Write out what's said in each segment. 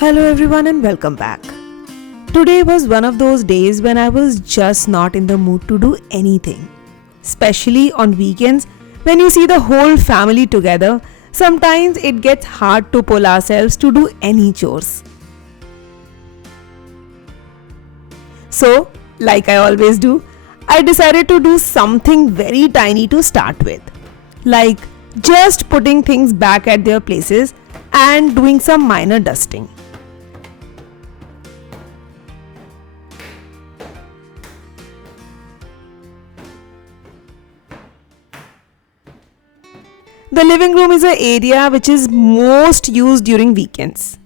Hello everyone and welcome back. Today was one of those days when I was just not in the mood to do anything. Especially on weekends when you see the whole family together, sometimes it gets hard to pull ourselves to do any chores. So, like I always do, I decided to do something very tiny to start with. Like just putting things back at their places and doing some minor dusting. The living room is an area which is most used during weekends.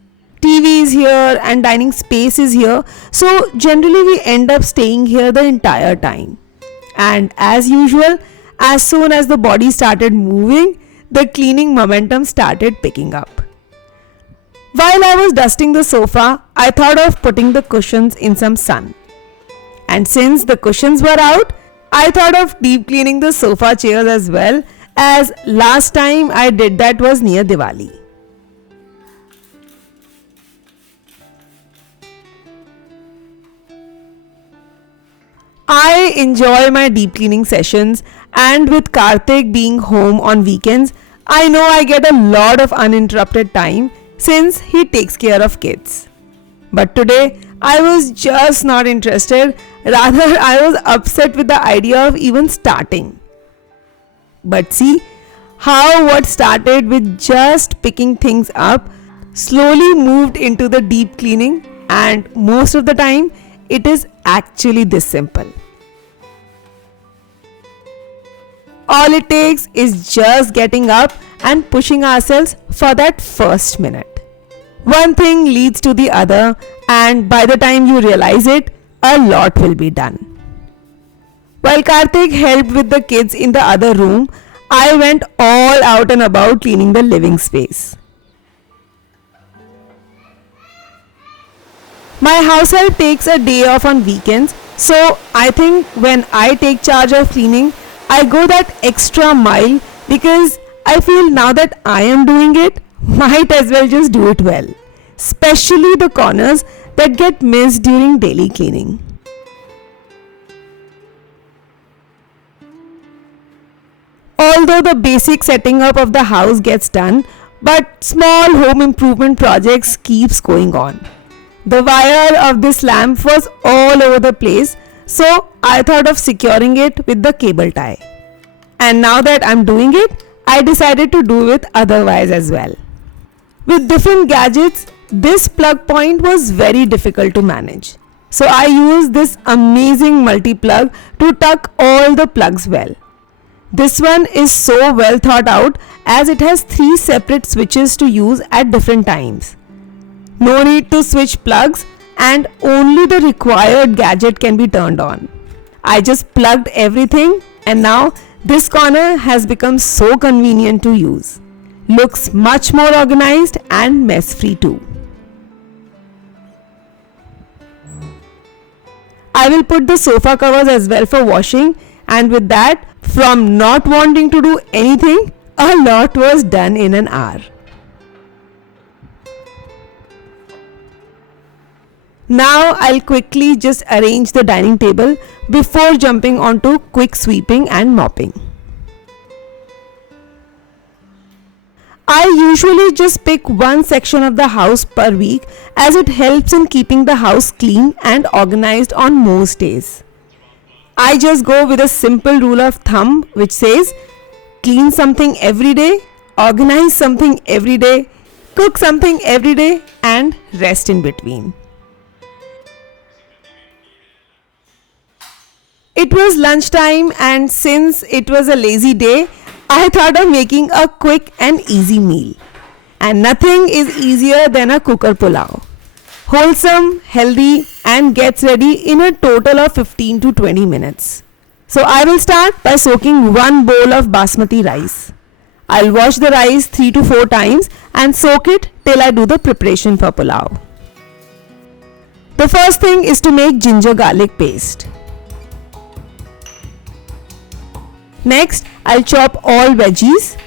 TV is here and dining space is here, so generally we end up staying here the entire time. And as usual, as soon as the body started moving, the cleaning momentum started picking up. While I was dusting the sofa, I thought of putting the cushions in some sun. And since the cushions were out, I thought of deep cleaning the sofa chairs as well, as last time I did that was near Diwali. I enjoy my deep cleaning sessions, and with Karthik being home on weekends, I know I get a lot of uninterrupted time since he takes care of kids. But today I was just not interested, rather I was upset with the idea of even starting. But see how what started with just picking things up slowly moved into the deep cleaning, and most of the time it is actually this simple. All it takes is just getting up and pushing ourselves for that first minute. One thing leads to the other, and by the time you realize it, a lot will be done. While Karthik helped with the kids in the other room, I went all out and about cleaning the living space. My house help takes a day off on weekends, so I think when I take charge of cleaning, I go that extra mile because I feel now that I am doing it, might as well just do it well. Especially the corners that get missed during daily cleaning. Although the basic setting up of the house gets done, but small home improvement projects keeps going on. The wire of this lamp was all over the place, so I thought of securing it with the cable tie. And now that I'm doing it, I decided to do with other wires as well. With different gadgets, this plug point was very difficult to manage. So I used this amazing multi-plug to tuck all the plugs well. This one is so well thought out as it has 3 separate switches to use at different times. No need to switch plugs, and only the required gadget can be turned on. I just plugged everything, and now this corner has become so convenient to use. Looks much more organized and mess free too. I will put the sofa covers as well for washing, and with that, from not wanting to do anything, a lot was done in an hour. Now I'll quickly just arrange the dining table before jumping onto quick sweeping and mopping. I usually just pick one section of the house per week as it helps in keeping the house clean and organized on most days. I just go with a simple rule of thumb which says clean something every day, organize something every day, cook something every day, and rest in between. It was lunchtime, and since it was a lazy day, I thought of making a quick and easy meal. And nothing is easier than a cooker pulao. Wholesome, healthy, and gets ready in a total of 15 to 20 minutes. So I will start by soaking 1 bowl of basmati rice. I'll wash the rice 3 to 4 times and soak it till I do the preparation for pulao. The first thing is to make ginger garlic paste. Next, I'll chop all veggies.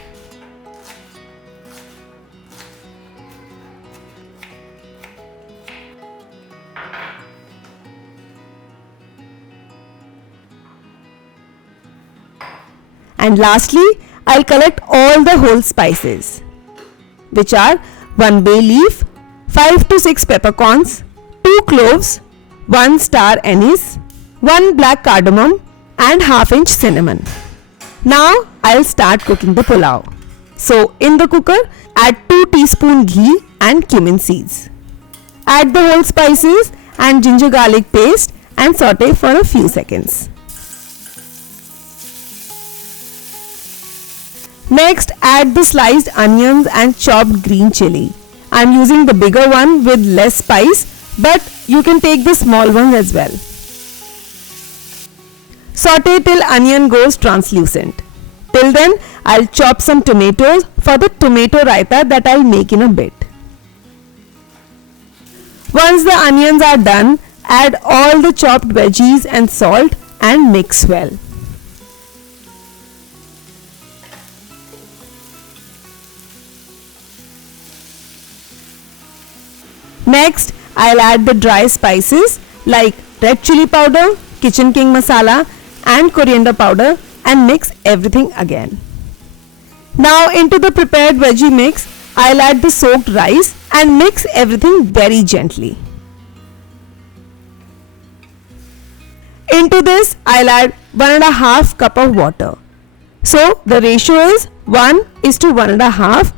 And lastly, I'll collect all the whole spices, which are 1 bay leaf, 5 to 6 peppercorns, 2 cloves, 1 star anise, 1 black cardamom and half-inch cinnamon. Now I'll start cooking the pulao. So in the cooker, add 2 teaspoon ghee and cumin seeds. Add the whole spices and ginger garlic paste and saute for a few seconds. Next, add the sliced onions and chopped green chili. I'm using the bigger one with less spice, but you can take the small ones as well. Saute till onion goes translucent. Till then, I'll chop some tomatoes for the tomato raita that I'll make in a bit. Once the onions are done, add all the chopped veggies and salt and mix well. Next, I'll add the dry spices like red chili powder, kitchen king masala and coriander powder and mix everything again. Now into the prepared veggie mix, I'll add the soaked rice and mix everything very gently. Into this, I'll add 1.5 cup of water. So the ratio is 1:1.5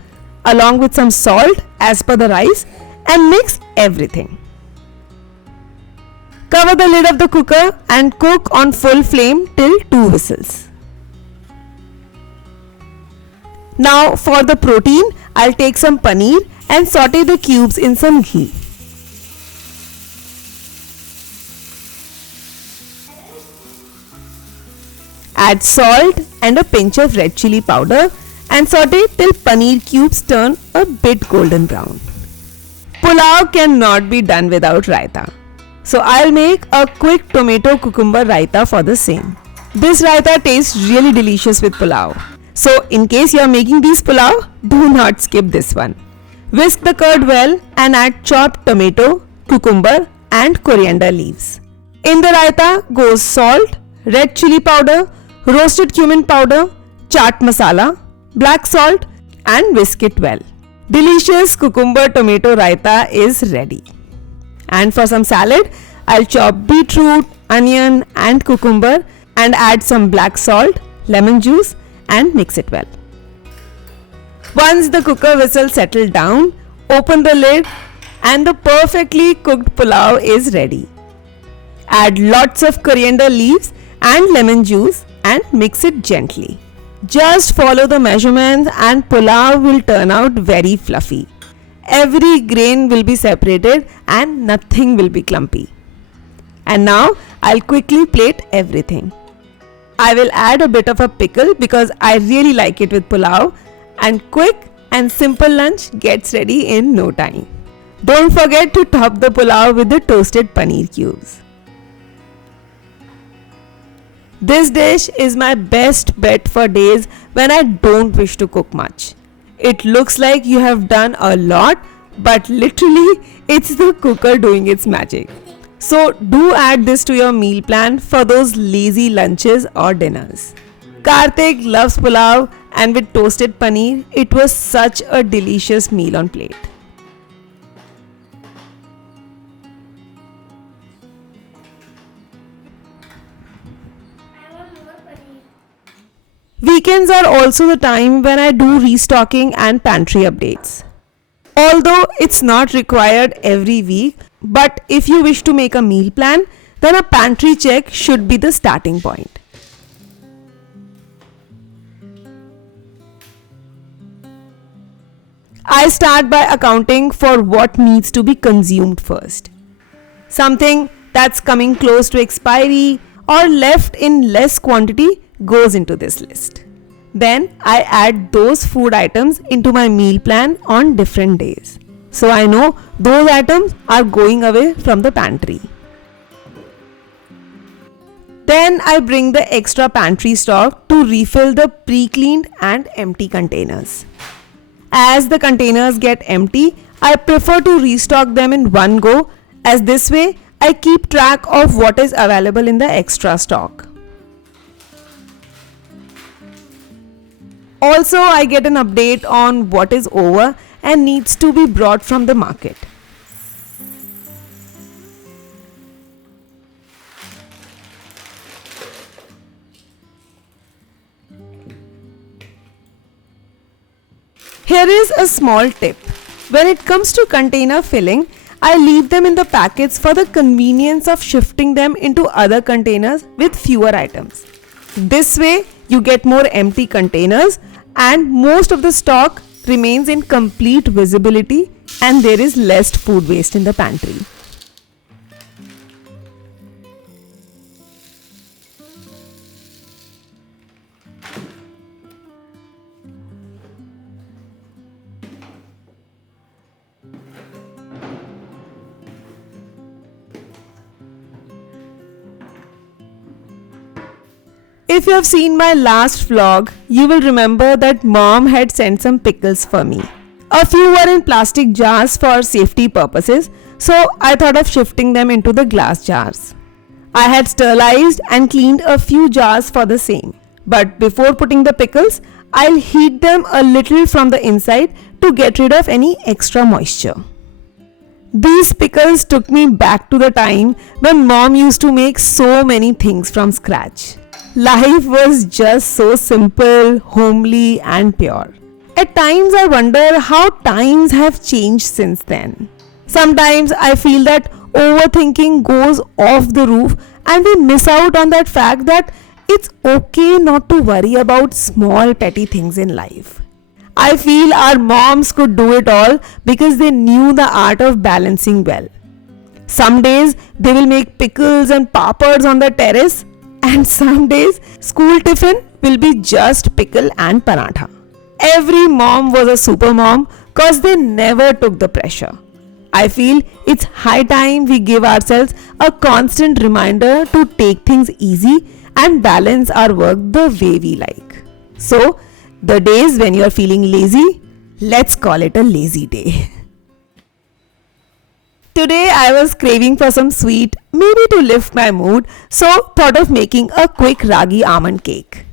along with some salt as per the rice and mix everything. Cover the lid of the cooker and cook on full flame till 2 whistles. Now for the protein, I'll take some paneer and saute the cubes in some ghee. Add salt and a pinch of red chili powder and saute till paneer cubes turn a bit golden brown. Pulao cannot be done without raita. So I'll make a quick tomato cucumber raita for the same. This raita tastes really delicious with pulao. So in case you are making these pulao, do not skip this one. Whisk the curd well and add chopped tomato, cucumber and coriander leaves. In the raita goes salt, red chili powder, roasted cumin powder, chaat masala, black salt and whisk it well. Delicious cucumber tomato raita is ready. And for some salad, I'll chop beetroot, onion and cucumber and add some black salt, lemon juice and mix it well. Once the cooker whistle settled down, open the lid and the perfectly cooked pulao is ready. Add lots of coriander leaves and lemon juice and mix it gently. Just follow the measurements and pulao will turn out very fluffy. Every grain will be separated and nothing will be clumpy. And now I'll quickly plate everything. I will add a bit of a pickle because I really like it with pulao, and quick and simple lunch gets ready in no time. Don't forget to top the pulao with the toasted paneer cubes. This dish is my best bet for days when I don't wish to cook much. It looks like you have done a lot, but literally it's the cooker doing its magic. So do add this to your meal plan for those lazy lunches or dinners. Karthik loves pulao, and with toasted paneer, it was such a delicious meal on plate. Weekends are also the time when I do restocking and pantry updates. Although it's not required every week, but if you wish to make a meal plan, then a pantry check should be the starting point. I start by accounting for what needs to be consumed first. Something that's coming close to expiry or left in less quantity goes into this list. Then I add those food items into my meal plan on different days. So I know those items are going away from the pantry. Then I bring the extra pantry stock to refill the pre-cleaned and empty containers. As the containers get empty, I prefer to restock them in one go, as this way I keep track of what is available in the extra stock. Also, I get an update on what is over and needs to be brought from the market. Here is a small tip. When it comes to container filling, I leave them in the packets for the convenience of shifting them into other containers with fewer items. This way, you get more empty containers and most of the stock remains in complete visibility and there is less food waste in the pantry. If you have seen my last vlog, you will remember that mom had sent some pickles for me. A few were in plastic jars for safety purposes, so I thought of shifting them into the glass jars. I had sterilized and cleaned a few jars for the same. But before putting the pickles, I'll heat them a little from the inside to get rid of any extra moisture. These pickles took me back to the time when mom used to make so many things from scratch. Life was just so simple, homely, and pure. At times, I wonder how times have changed since then. Sometimes I feel that overthinking goes off the roof and we miss out on that fact that it's okay not to worry about small petty things in life. I feel our moms could do it all because they knew the art of balancing well. Some days they will make pickles and papads on the terrace, and some days school tiffin will be just pickle and paratha. Every mom was a super mom cause they never took the pressure. I feel it's high time we give ourselves a constant reminder to take things easy and balance our work the way we like. So, the days when you are feeling lazy, let's call it a lazy day. Today I was craving for some sweet, maybe to lift my mood, so thought of making a quick ragi almond cake.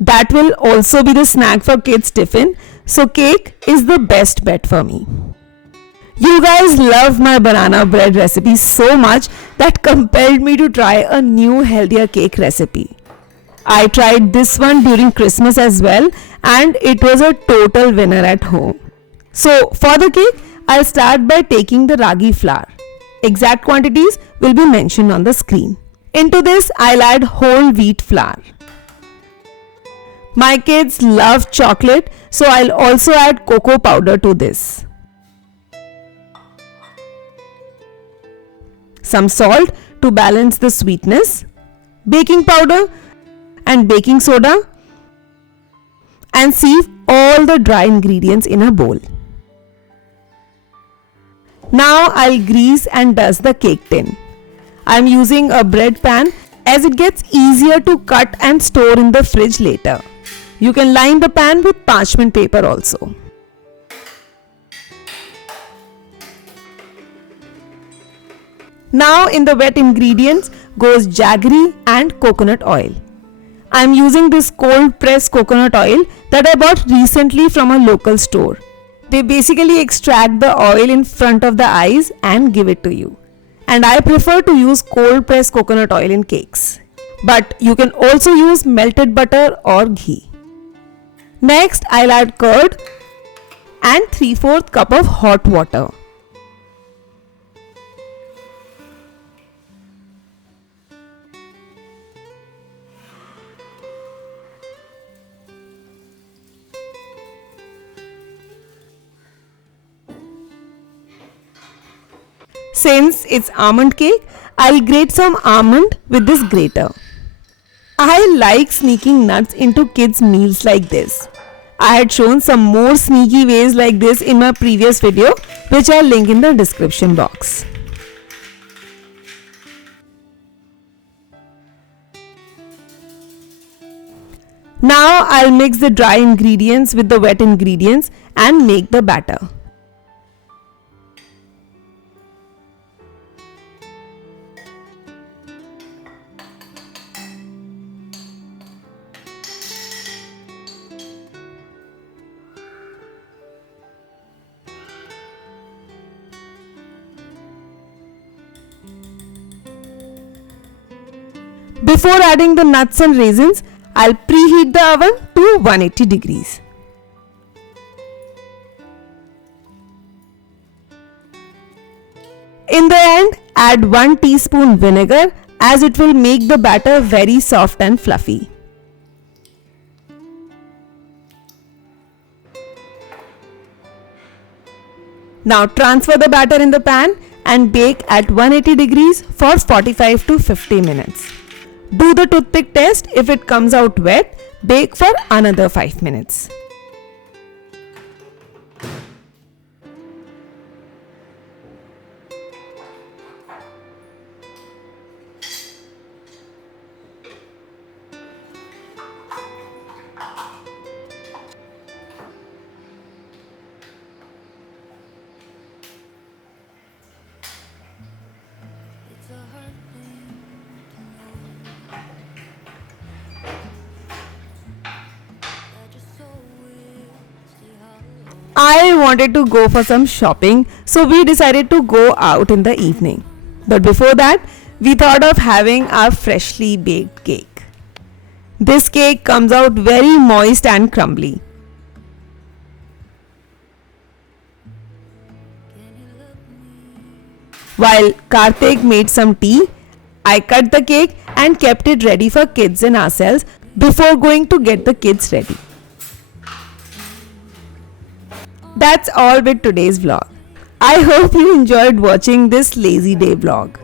That will also be the snack for kids' tiffin, so cake is the best bet for me. You guys love my banana bread recipe so much that compelled me to try a new healthier cake recipe. I tried this one during Christmas as well and it was a total winner at home. So for the cake, I'll start by taking the ragi flour. Exact quantities will be mentioned on the screen. Into this, I'll add whole wheat flour. My kids love chocolate, so I'll also add cocoa powder to this. Some salt to balance the sweetness, baking powder and baking soda, and sieve all the dry ingredients in a bowl. Now I'll grease and dust the cake tin. I'm using a bread pan as it gets easier to cut and store in the fridge later. You can line the pan with parchment paper also. Now in the wet ingredients goes jaggery and coconut oil. I'm using this cold pressed coconut oil that I bought recently from a local store. They basically extract the oil in front of the eyes and give it to you. And I prefer to use cold pressed coconut oil in cakes. But you can also use melted butter or ghee. Next, I'll add curd and 3/4 cup of hot water. Since it's almond cake, I'll grate some almond with this grater. I like sneaking nuts into kids' meals like this. I had shown some more sneaky ways like this in my previous video, which I'll link in the description box. Now I'll mix the dry ingredients with the wet ingredients and make the batter. Before adding the nuts and raisins, I'll preheat the oven to 180 degrees. In the end, add 1 teaspoon vinegar as it will make the batter very soft and fluffy. Now transfer the batter in the pan and bake at 180 degrees for 45 to 50 minutes. Do the toothpick test. If it comes out wet, bake for another 5 minutes. I wanted to go for some shopping, so we decided to go out in the evening. But before that, we thought of having our freshly baked cake. This cake comes out very moist and crumbly. While Karthik made some tea, I cut the cake and kept it ready for kids and ourselves before going to get the kids ready. That's all with today's vlog. I hope you enjoyed watching this lazy day vlog.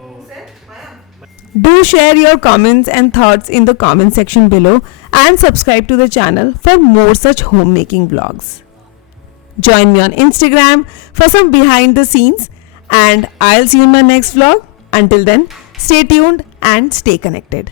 Do share your comments and thoughts in the comment section below and subscribe to the channel for more such homemaking vlogs. Join me on Instagram for some behind the scenes, and I'll see you in my next vlog. Until then, stay tuned and stay connected.